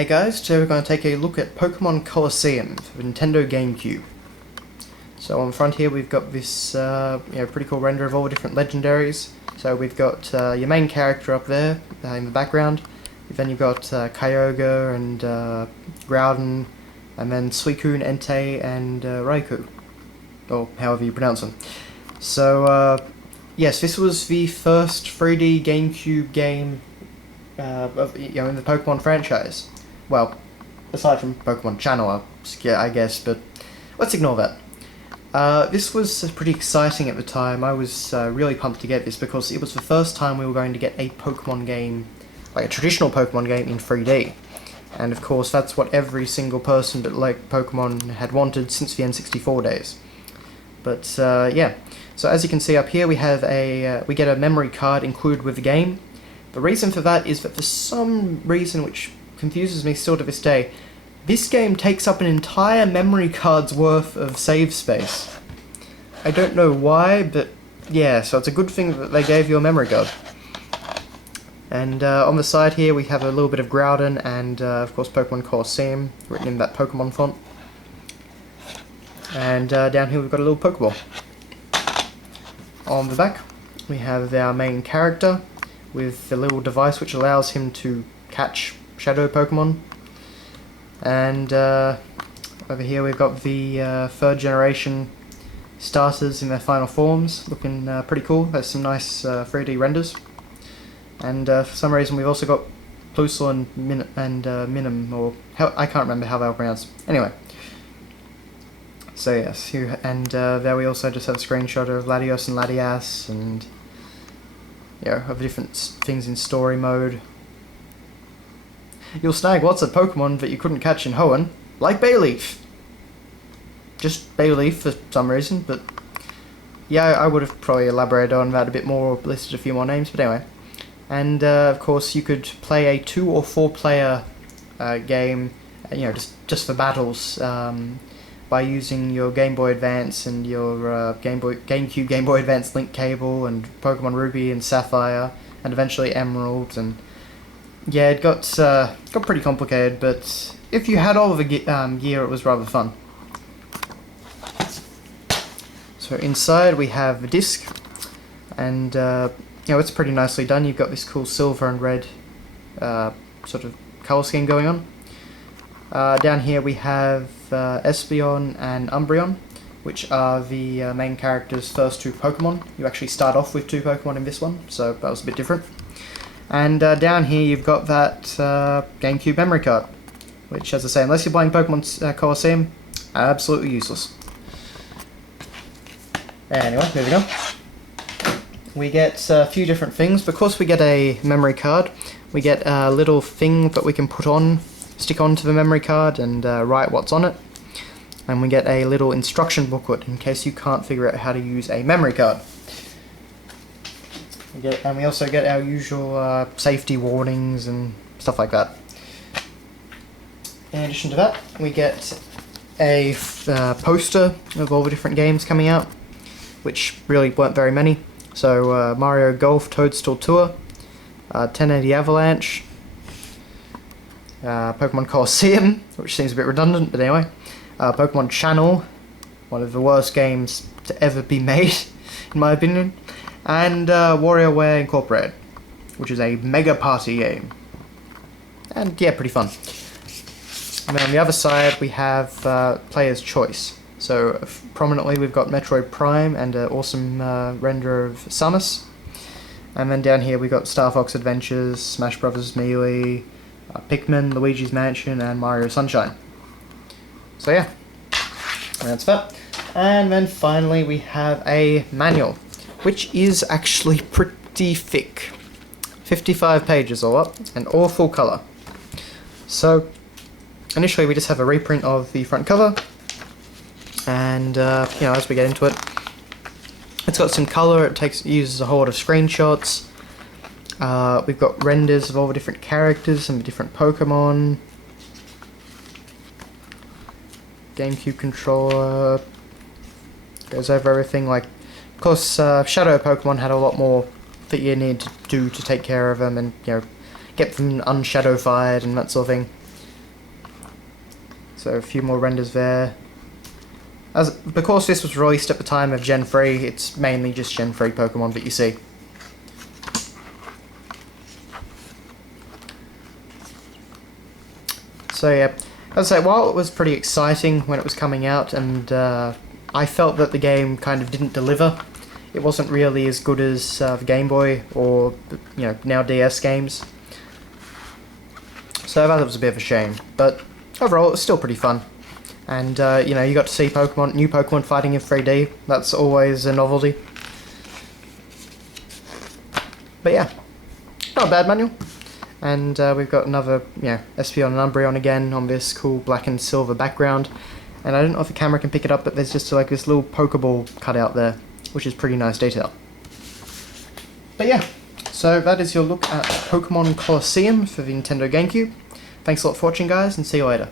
Hey guys, today we're going to take a look at Pokemon Colosseum for Nintendo Gamecube. So on the front here we've got this pretty cool render of all the different legendaries. So we've got your main character up there in the background. Then you've got Kyogre and Groudon, and then Suicune, Entei, and Raikou, or however you pronounce them. So yes, this was the first 3D Gamecube game in the Pokemon franchise. Well, aside from Pokemon Channel, I guess, but let's ignore that. This was pretty exciting at the time. I was really pumped to get this because it was the first time we were going to get a Pokemon game, like a traditional Pokemon game in 3D. And of course, that's what every single person that liked Pokemon had wanted since the N64 days. But yeah, so as you can see up here, we have we get a memory card included with the game. The reason for that is that for some reason, which confuses me still to this day, this game takes up an entire memory card's worth of save space. I don't know why, but yeah, so it's a good thing that they gave you a memory card. And on the side here we have a little bit of Groudon and of course Pokemon Colosseum written in that Pokemon font. And down here we've got a little Pokeball. On the back we have our main character with the little device which allows him to catch shadow Pokemon. And over here we've got the third generation starters in their final forms, looking pretty cool. There's some nice 3D renders. And for some reason we've also got Plusle and Minim, or I can't remember how they're pronounced. Anyway. So yes, here, and there we also just have a screenshot of Latios and Latias, and of different things in story mode. You'll snag lots of Pokemon that you couldn't catch in Hoenn, like Bayleaf. Just Bayleaf for some reason, but yeah, I would have probably elaborated on that a bit more, or listed a few more names, but anyway. And of course you could play a 2 or 4 player game, just for battles, by using your Game Boy Advance and your GameCube Game Boy Advance link cable and Pokemon Ruby and Sapphire and eventually Emerald. And yeah, it got pretty complicated, but if you had all of the gear, it was rather fun. So inside we have the disc, and it's pretty nicely done. You've got this cool silver and red sort of colour scheme going on. Down here we have Espeon and Umbreon, which are the main character's first 2 Pokemon. You actually start off with 2 Pokemon in this one, so that was a bit different. And down here you've got that GameCube memory card, which, as I say, unless you're playing Pokemon Colosseum, absolutely useless. Anyway, moving on. We get a few different things. Because we get a memory card, we get a little thing that we can stick onto the memory card and write what's on it. And we get a little instruction booklet in case you can't figure out how to use a memory card. And we also get our usual safety warnings and stuff like that. In addition to that, we get a poster of all the different games coming out, which really weren't very many. So Mario Golf Toadstool Tour, 1080 Avalanche, Pokemon Colosseum, which seems a bit redundant, but anyway, Pokemon Channel, one of the worst games to ever be made, in my opinion, and WarioWare Incorporated, which is a mega party game. And yeah, pretty fun. And then on the other side we have Player's Choice. So prominently we've got Metroid Prime and an awesome render of Samus. And then down here we've got Star Fox Adventures, Smash Bros. Melee, Pikmin, Luigi's Mansion, and Mario Sunshine. So yeah, that's that. And then finally we have a manual, which is actually pretty thick. 55 pages all up, and all full colour. So initially we just have a reprint of the front cover, and as we get into it, it's got some colour. It uses a whole lot of screenshots. We've got renders of all the different characters and the different Pokemon. GameCube controller. Goes over everything. Like, of course, Shadow Pokemon had a lot more that you need to do to take care of them and, get them unshadowfied and that sort of thing. So a few more renders there. Because this was released at the time of Gen 3, it's mainly just Gen 3 Pokemon that you see. So yeah, as I say, while it was pretty exciting when it was coming out, and I felt that the game kind of didn't deliver, it wasn't really as good as the Game Boy or now DS games. So I thought it was a bit of a shame, but overall it was still pretty fun. And you got to see new Pokemon fighting in 3D. That's always a novelty. But yeah, not a bad manual. And we've got another, Espeon and Umbreon again on this cool black and silver background. And I don't know if the camera can pick it up, but there's just like this little Pokeball cut out there, which is pretty nice detail. But yeah, so that is your look at Pokemon Colosseum for the Nintendo GameCube. Thanks a lot for watching, guys, and see you later.